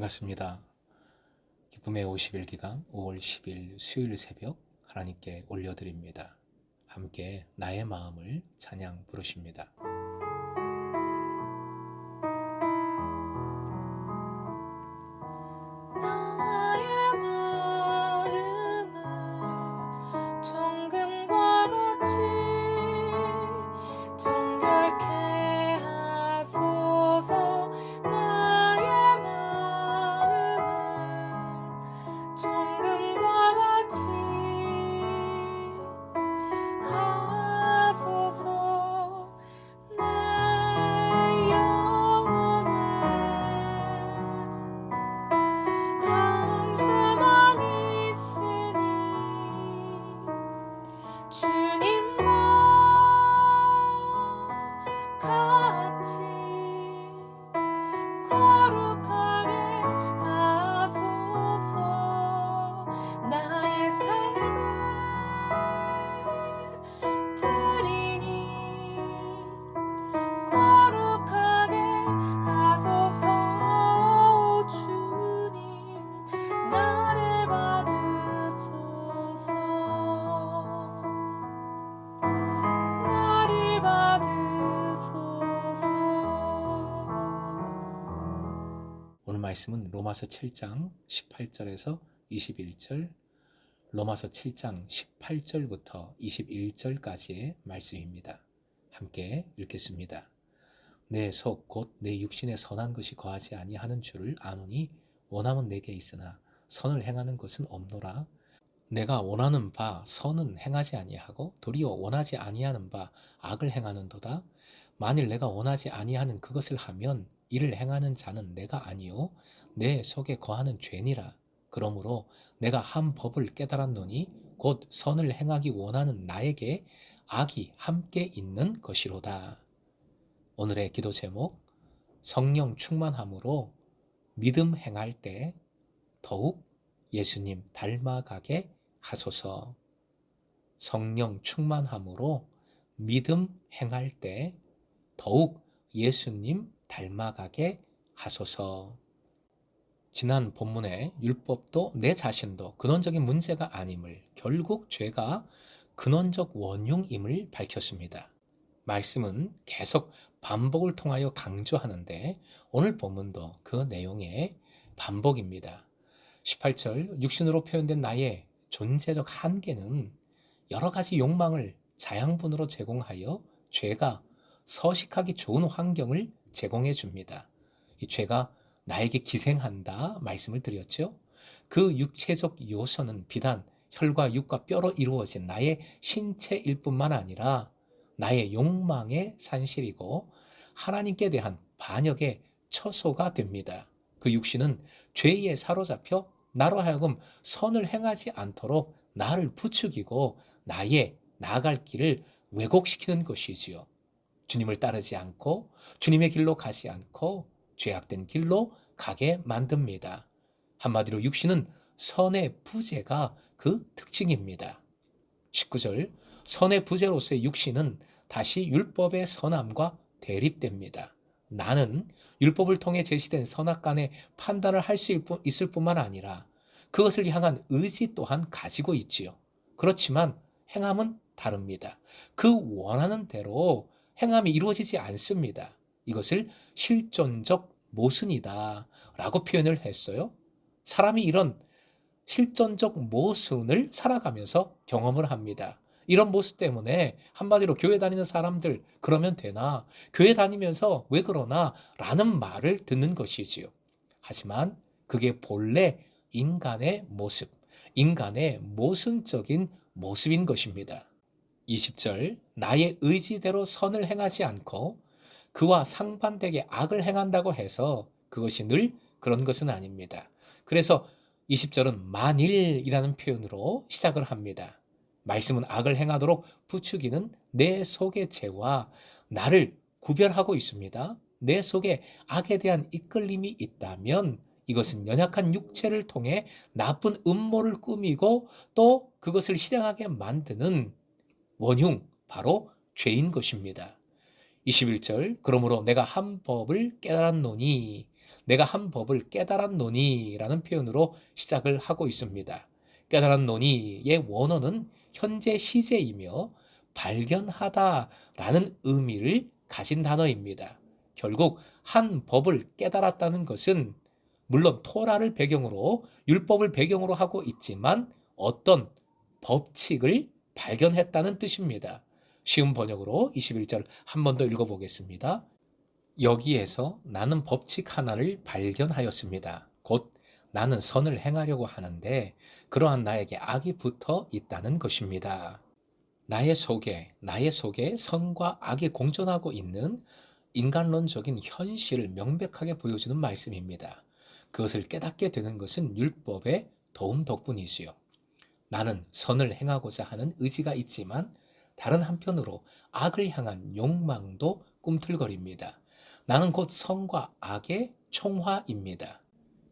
반갑습니다. 기쁨의 50일 기간 5월 10일 수요일 새벽 하나님께 올려드립니다. 함께 나의 마음을 찬양 부르십니다. 나의 마음을 정금과 같이 정결케 하소서. 나의 마음을 정금과 같이 하소서. 내 영혼에 한 수만 있으니 주님과 같이 거룩하게 하소서. 나의 삶을 드리니 거룩하게 하소서. 오 주님, 나를 받으소서. 나를 받으소서. 오늘 말씀은 로마서 7장 18절에서 21절, 로마서 7장 18절부터 21절까지의 말씀입니다. 함께 읽겠습니다. 내 속 곧 내 육신에 선한 것이 거하지 아니하는 줄을 아노니 원함은 내게 있으나 선을 행하는 것은 없노라. 내가 원하는 바 선은 행하지 아니하고 도리어 원하지 아니하는 바 악을 행하는도다. 만일 내가 원하지 아니하는 그것을 하면 이를 행하는 자는 내가 아니요 내 속에 거하는 죄니라. 그러므로 내가 한 법을 깨달았노니 곧 선을 행하기 원하는 나에게 악이 함께 있는 것이로다. 오늘의 기도 제목, 성령 충만함으로 믿음 행할 때 더욱 예수님 닮아가게 하소서. 성령 충만함으로 믿음 행할 때 더욱 예수님 닮아가게 하소서. 지난 본문에 율법도 내 자신도 근원적인 문제가 아님을, 결국 죄가 근원적 원흉임을 밝혔습니다. 말씀은 계속 반복을 통하여 강조하는데 오늘 본문도 그 내용의 반복입니다. 18절, 육신으로 표현된 나의 존재적 한계는 여러 가지 욕망을 자양분으로 제공하여 죄가 서식하기 좋은 환경을 제공해 줍니다. 이 죄가 나에게 기생한다 말씀을 드렸죠. 그 육체적 요소는 비단 혈과 육과 뼈로 이루어진 나의 신체일 뿐만 아니라 나의 욕망의 산실이고 하나님께 대한 반역의 처소가 됩니다. 그 육신은 죄에 사로잡혀 나로 하여금 선을 행하지 않도록 나를 부추기고 나의 나아갈 길을 왜곡시키는 것이지요. 주님을 따르지 않고 주님의 길로 가지 않고 죄악된 길로 가게 만듭니다. 한마디로 육신은 선의 부재가 그 특징입니다. 19절, 선의 부재로서의 육신은 다시 율법의 선함과 대립됩니다. 나는 율법을 통해 제시된 선악간의 판단을 할 수 있을 뿐만 아니라 그것을 향한 의지 또한 가지고 있지요. 그렇지만 행함은 다릅니다. 그 원하는 대로 행함이 이루어지지 않습니다. 이것을 실존적 모순이다 라고 표현을 했어요. 사람이 이런 실존적 모순을 살아가면서 경험을 합니다. 이런 모습 때문에 한마디로 교회 다니는 사람들 그러면 되나? 교회 다니면서 왜 그러나? 라는 말을 듣는 것이지요. 하지만 그게 본래 인간의 모습, 인간의 모순적인 모습인 것입니다. 20절, 나의 의지대로 선을 행하지 않고 그와 상반되게 악을 행한다고 해서 그것이 늘 그런 것은 아닙니다. 그래서 20절은 만일이라는 표현으로 시작을 합니다. 말씀은 악을 행하도록 부추기는 내 속의 죄와 나를 구별하고 있습니다. 내 속에 악에 대한 이끌림이 있다면 이것은 연약한 육체를 통해 나쁜 음모를 꾸미고 또 그것을 실행하게 만드는 원흉, 바로 죄인 것입니다. 21절, 그러므로 내가 한 법을 깨달았노니 내가 한 법을 깨달았노니라는 표현으로 시작을 하고 있습니다. 깨달았노니의 원어는 현재 시제이며 발견하다라는 의미를 가진 단어입니다. 결국 한 법을 깨달았다는 것은 물론 토라를 배경으로 율법을 배경으로 하고 있지만 어떤 법칙을 발견했다는 뜻입니다. 쉬운 번역으로 21절 한 번 더 읽어보겠습니다. 여기에서 나는 법칙 하나를 발견하였습니다. 곧 나는 선을 행하려고 하는데 그러한 나에게 악이 붙어 있다는 것입니다. 나의 속에 선과 악이 공존하고 있는 인간론적인 현실을 명백하게 보여주는 말씀입니다. 그것을 깨닫게 되는 것은 율법의 도움 덕분이지요. 나는 선을 행하고자 하는 의지가 있지만 다른 한편으로 악을 향한 욕망도 꿈틀거립니다. 나는 곧 선과 악의 총화입니다.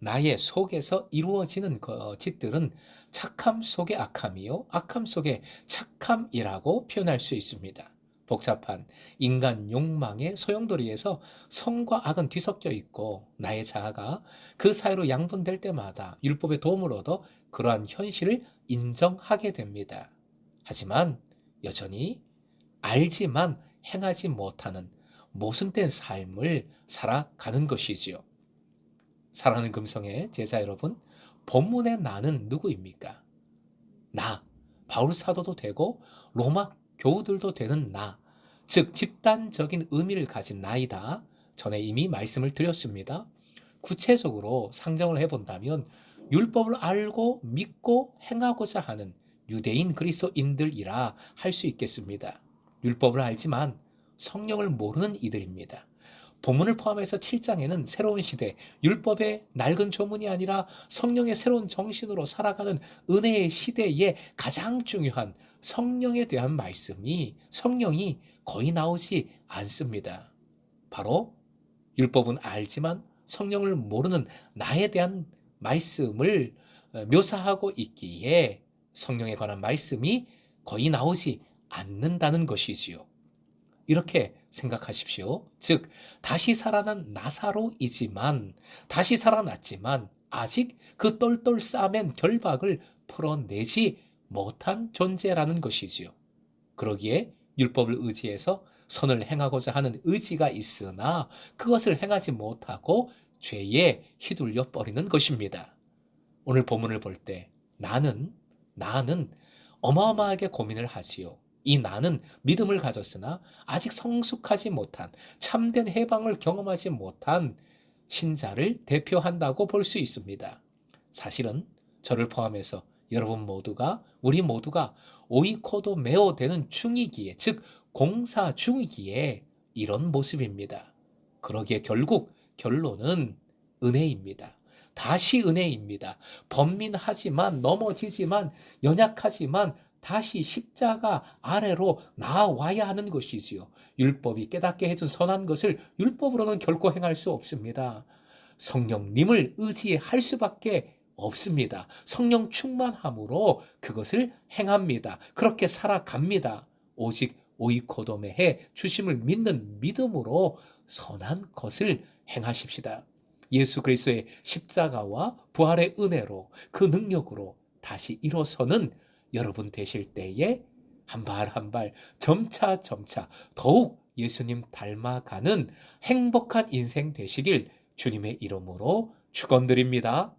나의 속에서 이루어지는 짓들은 착함 속의 악함이요, 악함 속의 착함이라고 표현할 수 있습니다. 복잡한 인간 욕망의 소용돌이에서 선과 악은 뒤섞여 있고 나의 자아가 그 사이로 양분될 때마다 율법의 도움을 얻어 그러한 현실을 인정하게 됩니다. 하지만 여전히 알지만 행하지 못하는 모순된 삶을 살아가는 것이지요. 사랑하는 금성의 제자 여러분, 본문의 나는 누구입니까? 나, 바울 사도도 되고 로마 교우들도 되는 나, 즉 집단적인 의미를 가진 나이다. 전에 이미 말씀을 드렸습니다. 구체적으로 상정을 해본다면 율법을 알고 믿고 행하고자 하는 유대인 그리스도인들이라 할 수 있겠습니다. 율법을 알지만 성령을 모르는 이들입니다. 본문을 포함해서 7장에는 새로운 시대, 율법의 낡은 조문이 아니라 성령의 새로운 정신으로 살아가는 은혜의 시대에 가장 중요한 성령에 대한 말씀이 성령이 거의 나오지 않습니다. 바로 율법은 알지만 성령을 모르는 나에 대한 말씀을 묘사하고 있기에 성령에 관한 말씀이 거의 나오지 않는다는 것이지요. 이렇게 생각하십시오. 즉 다시 살아난 나사로이지만 다시 살아났지만 아직 그 똘똘 싸맨 결박을 풀어내지 못한 존재라는 것이지요. 그러기에 율법을 의지해서 선을 행하고자 하는 의지가 있으나 그것을 행하지 못하고 죄에 휘둘려 버리는 것입니다. 오늘 본문을 볼 때 나는 어마어마하게 고민을 하지요. 이 나는 믿음을 가졌으나 아직 성숙하지 못한 참된 해방을 경험하지 못한 신자를 대표한다고 볼 수 있습니다. 사실은 저를 포함해서 우리 모두가 오이코도메오 되는 중이기에, 즉 공사 중이기에 이런 모습입니다. 그러기에 결국 결론은 은혜입니다. 다시 은혜입니다. 번민하지만 넘어지지만 연약하지만 다시 십자가 아래로 나와야 하는 것이지요. 율법이 깨닫게 해준 선한 것을 율법으로는 결코 행할 수 없습니다. 성령님을 의지할 수밖에 없습니다. 성령 충만함으로 그것을 행합니다. 그렇게 살아갑니다. 오직 오이코도메해 주심을 믿는 믿음으로 선한 것을 행하십시다. 예수 그리스도의 십자가와 부활의 은혜로 그 능력으로 다시 일어서는 여러분 되실 때에 한 발 한 발 점차 더욱 예수님 닮아가는 행복한 인생 되시길 주님의 이름으로 축원드립니다.